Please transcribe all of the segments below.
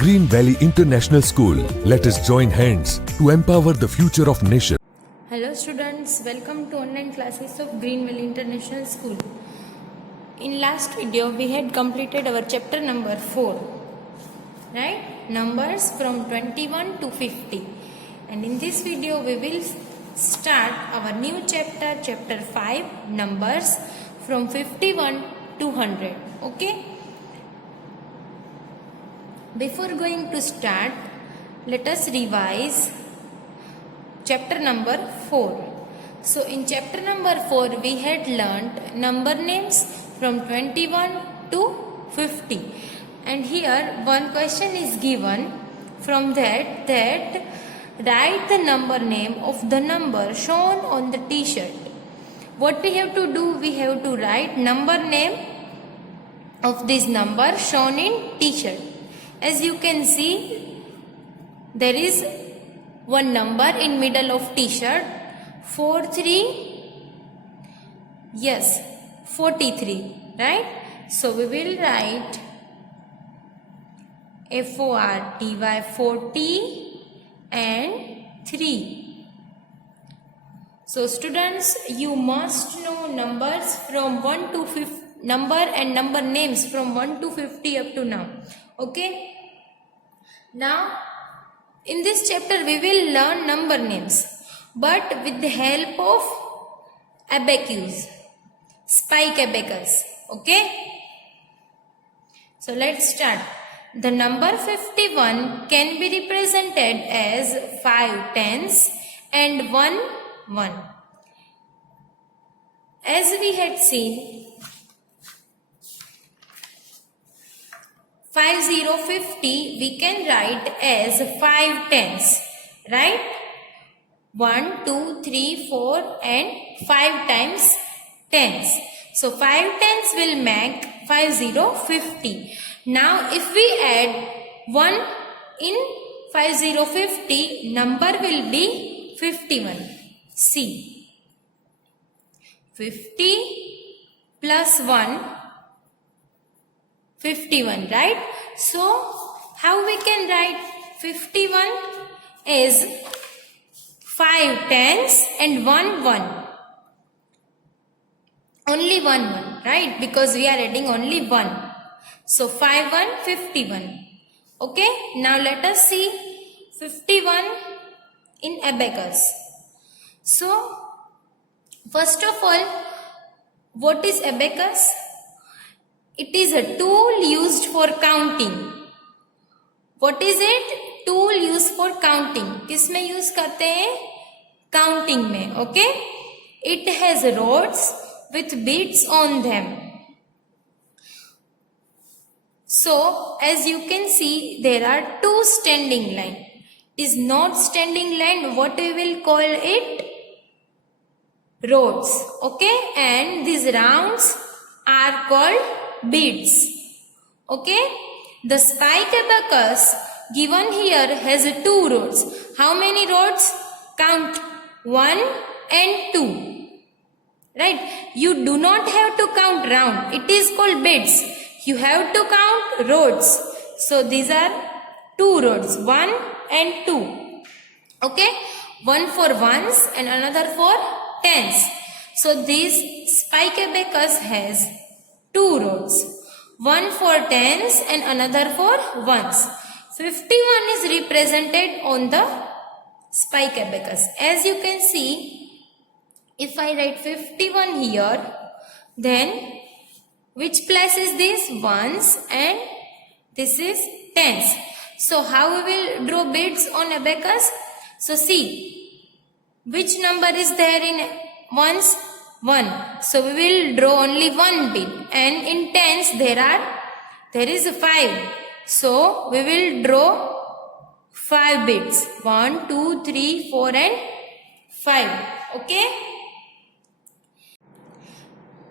Green Valley International School. Let us join hands to empower the future of nation. Hello students, welcome to online classes of Green Valley International School. In last video we had completed our chapter number 4, right? Numbers from 21 to 50. And in this video we will start our new chapter, chapter 5, numbers from 51 to 100. Okay? Before going to start, let us revise chapter number 4. So in chapter number 4 we had learnt number names from 21 to 50. And here one question is given from that write the number name of the number shown on the t-shirt. What we have to do, we have to write number name of this number shown in t-shirt. As you can see, there is one number in middle of t-shirt, 43, right? So we will write FORTY 40 and 3. So students, you must know numbers from 1 to 50, number and number names from 1 to 50 up to now. Okay? Now, in this chapter we will learn number names, but with the help of abacus, spike abacus. Okay? So let's start. The number 51 can be represented as 5 tens and 1 1. As we had seen, 50 we can write as 5 tens, right? 1, 2, 3, 4 and 5 times tens. So 5 tens will make 50. Now if we add 1 in 50, number will be 51. See, 50 plus 1, 51, right? So how we can write 51 is 5 tens and 1 1. Only 1 1, right? Because we are adding only 1. So 5 1 51. Okay? Now let us see 51 in abacus. So first of all, what is abacus? It is a tool used for counting. What is it? Tool used for counting. किसमें use करते हैं? Counting में. Okay? It has rods with beads on them. So as you can see, there are 2 standing line. It is not standing line. What we will call it? Rods. Okay? And these rounds are called beads. Okay? The spike abacus given here has 2 rods. How many rods? Count 1 and 2. Right? You do not have to count round. It is called beads. You have to count rods. So these are 2 rods. 1 and 2. Okay? One for ones and another for tens. So this spike abacus has 2 rows, one for tens and another for ones. 51 is represented on the spike abacus. As you can see, if I write 51 here, then which place is this? Ones and this is tens. So how we will draw beads on abacus? So see, which number is there in ones? 1. So we will draw only 1 bead, and in tens there is 5. So we will draw 5 beads. 1, 2, 3, 4 and 5. Okay?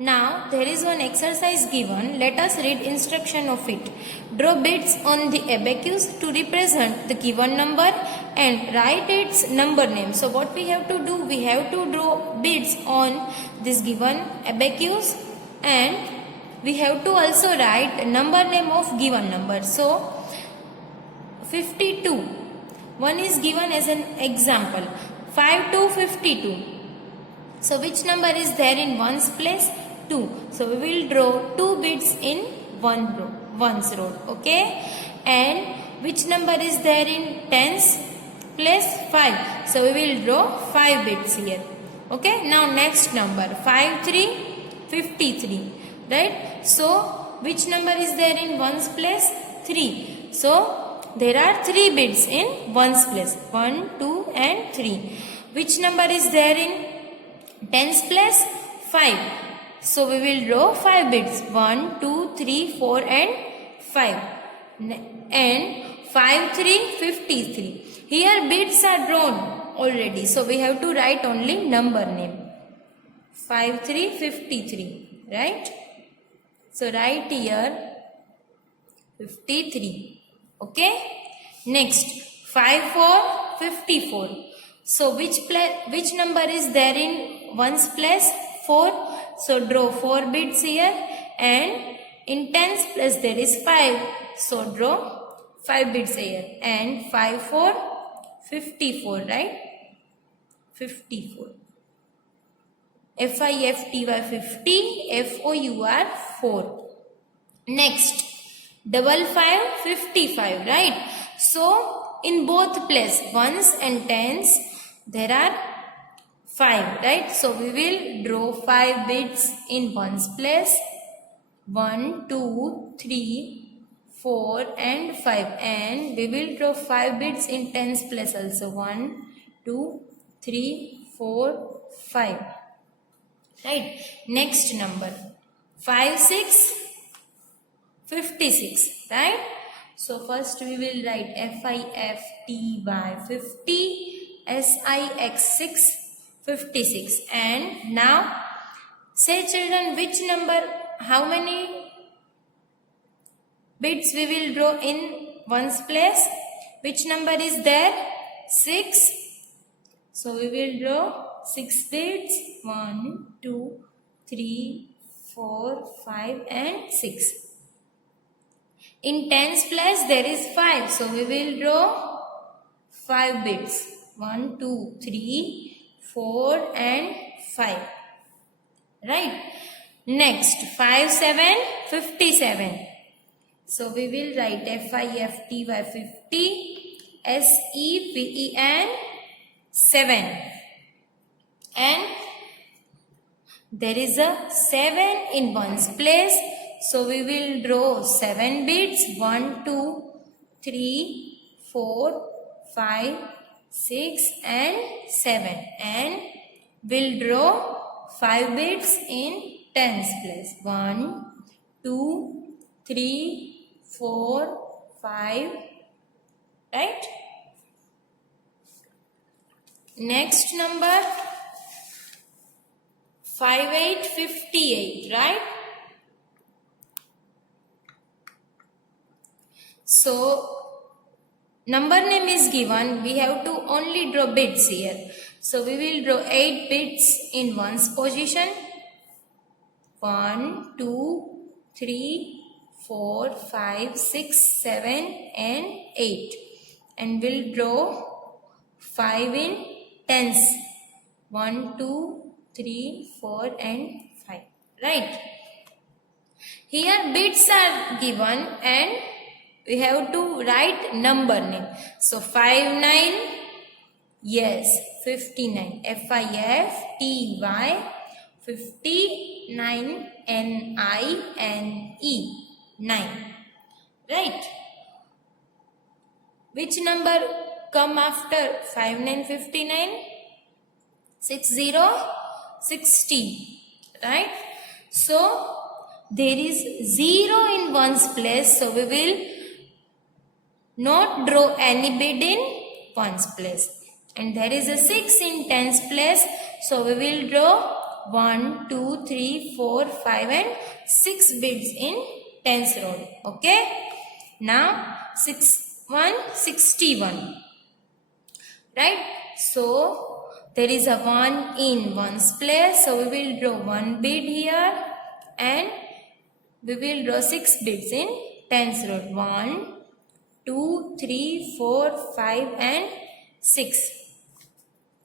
Now there is one exercise given. Let us read instruction of it. Draw beads on the abacus to represent the given number and write its number name. So what we have to do? We have to draw beads on this given abacus and we have to also write number name of given number. So 52. 1 is given as an example. 5 to 52. So which number is there in ones place? 2. So we will draw 2 bits in ones row. Okay. And which number is there in tens place? 5. So we will draw 5 bits here. Okay. Now next number 5 3 53. Right. So which number is there in ones place? 3. So there are 3 bits in ones place. 1, 2 and 3. Which number is there in tens place? 5. So we will draw 5 bits. 1, 2, 3, 4 and 5. And 5, 3, 53. Here bits are drawn already. So we have to write only number name. 5, 3, 53. Right? So write here 53. Okay. Next 5, 4, 54. So which number is there in ones place? 4. So draw 4 bits here, and in tens place there is 5. So draw 5 bits here, and 5, 4, 54, right? 54. F-I-F-T-Y 50, F-O-U-R 4. Next, 5, 55, right? So in both place, ones and tens, there are 5, right? So we will draw 5 bits in ones place. 1, 2, 3, 4 and 5. And we will draw 5 bits in tens place also. 1, 2, 3, 4, 5. Right? Next number. 5, 6, 56. Right? So first we will write F-I-F-T-Y 50, S-I-X 6, 56. And now say children, which number, how many bits we will draw in ones place? Which number is there? 6. So we will draw 6 bits. 1, 2, 3, 4, 5 and 6. In tens place there is 5. So we will draw 5 bits. 1, 2, 3, 4 and 5. Right. Next 5, 7, 57. So we will write F-I-F-T-Y 50, S-E-V-E-N 7. And there is a 7 in ones place. So we will draw 7 bits. 1, 2, 3, 4, 5, 6 and 7. And we'll draw 5 bits in tens place. 1, 2, 3, 4, 5. Right? Next number 5, 8, 58. Right? So number name is given. We have to only draw bits here. So we will draw 8 bits in ones position. 1, 2, 3, 4, 5, 6, 7 and 8. And we'll draw 5 in tens. 1, 2, 3, 4 and 5. Right. Here bits are given and we have to write number name. So 5, 9. Yes, 59. F-I-F-T-Y 59 N-I-N-E 9. Right. Which number come after 5, 9, 59? 60, 60. Right. So there is 0 in ones place. So we will not draw any bit in ones place. And there is a 6 in tens place. So we will draw 1, 2, 3, 4, 5 and 6 bits in tens row. Okay. Now 6, 1, 61. Right. So there is a 1 in ones place. So we will draw 1 bit here. And we will draw 6 bits in tens row. 1, 2, 3, 4, 5 and 6.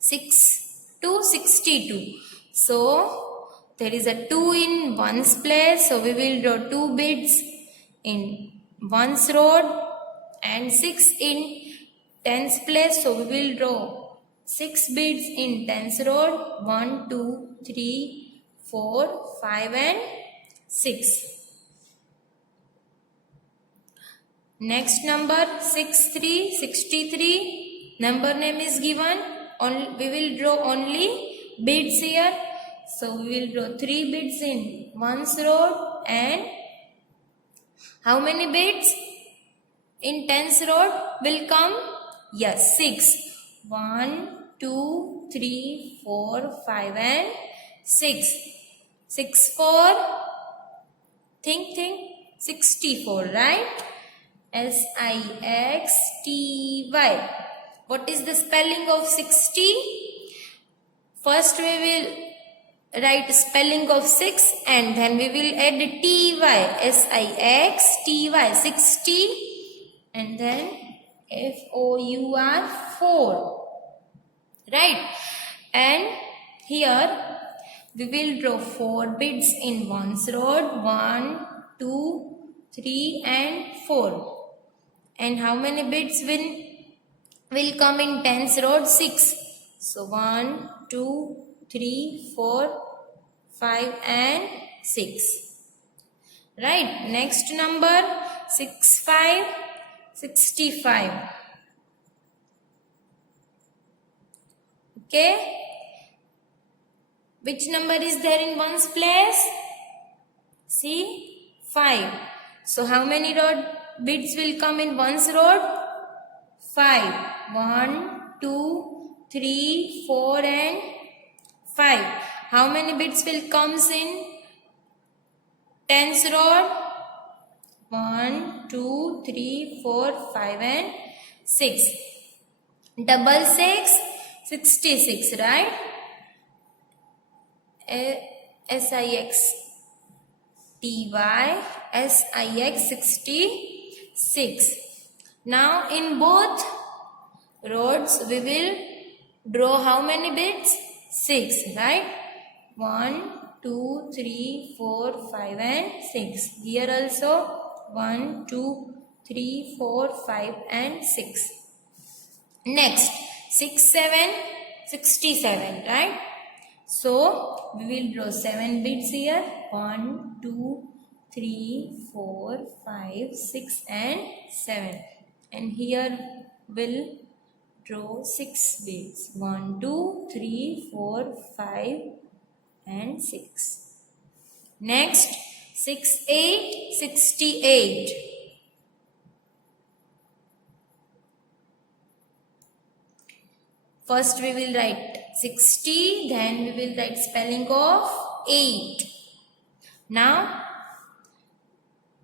6 to 62. So there is a 2 in ones place. So we will draw 2 bits in ones row and 6 in tens place. So we will draw 6 bits in tens row. 1, 2, 3, 4, 5 and 6. Next number 63, 63. Number name is given. We will draw only bits here. So we will draw 3 bits in ones row and how many bits in tens row will come? Yes, 6. 1, 2, 3, 4, 5 and 6. 6, 4. Think. 64, right? S-I-X-T-Y. What is the spelling of 60? First we will write spelling of 6 and then we will add T-Y. S-I-X-T-Y. 60 and then F-O-U-R 4. Right? And here we will draw 4 bits in ones row. 1, 2, 3 and 4. And how many bits will come in tens row? 6. So 1, 2, 3, 4, 5 and 6. Right. Next number 65, 65. Okay. Which number is there in ones place? See, 5. So how many bits will come in ones row? 5. 1, 2, 3, 4 and 5. How many bits will comes in tens row? 1, 2, 3, 4, 5 and 6. Double 6, 66, right? S-I-X-T-Y, S-I-X 66. Now in both rows we will draw how many bits? 6, right? 1, 2, 3, 4, 5 and 6. Here also 1, 2, 3, 4, 5 and 6. Next 6, 7, 67, right? So we will draw 7 bits here. 1, 2, 3, 4, 5, 6 and 7. And here we'll draw 6 bits. 1, 2, 3, 4, 5 and 6. Next 6, 8, 68. First we will write 60, then we will write spelling of 8. Now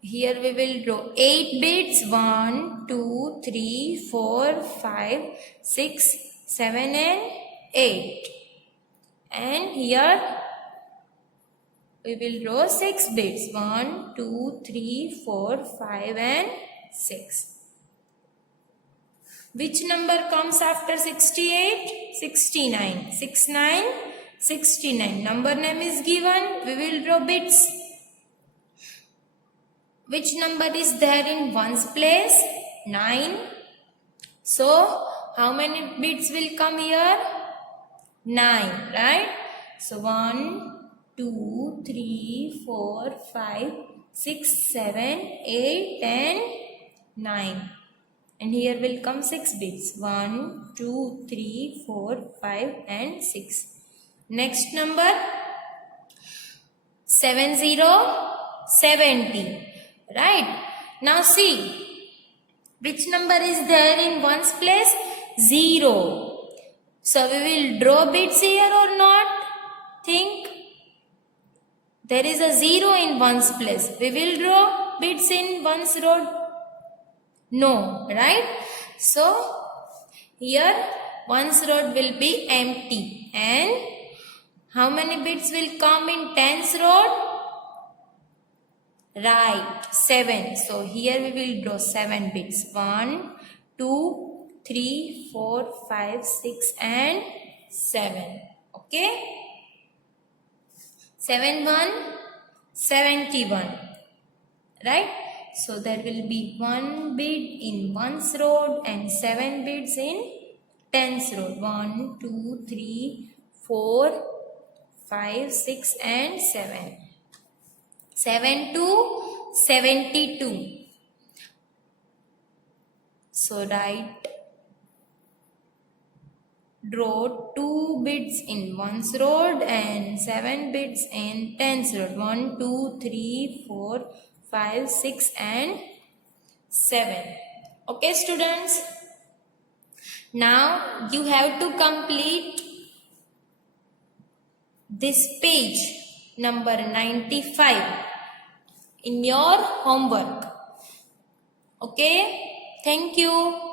here we will draw 8 bits. 1, 2, 3, 4, 5, 6, 7 and 8. And here we will draw 6 bits. 1, 2, 3, 4, 5 and 6. Which number comes after 68? 69. 6, 9, 69. Number name is given. We will draw bits. Which number is there in ones place? 9. So, how many bits will come here? 9, right? So, 1, 2, 3, 4, 5, 6, 7, 8 and 9. And here will come 6 bits. 1, 2, 3, 4, 5 and 6. Next number 70, 70. Right. Now see. Which number is there in ones place? 0. So we will draw bits here or not? Think. There is a 0 in ones place. We will draw bits in ones row. No, right? So, here ones row will be empty. And how many bits will come in tens row? Right, 7. So here we will draw 7 bits. 1, 2, 3, 4, 5, 6 and 7. Okay. 7 1, 71. Right. So there will be 1 bit in 1's road and 7 bits in 10's road. 1, 2, 3, 4, 5, 6 and 7. 7 to 72. So draw 2 bits in 1's road and 7 bits in 10's road. 1, 2, 3, 4, 5, 6 and 7. Okay students. Now you have to complete this page number 95 in your homework. Okay. Thank you.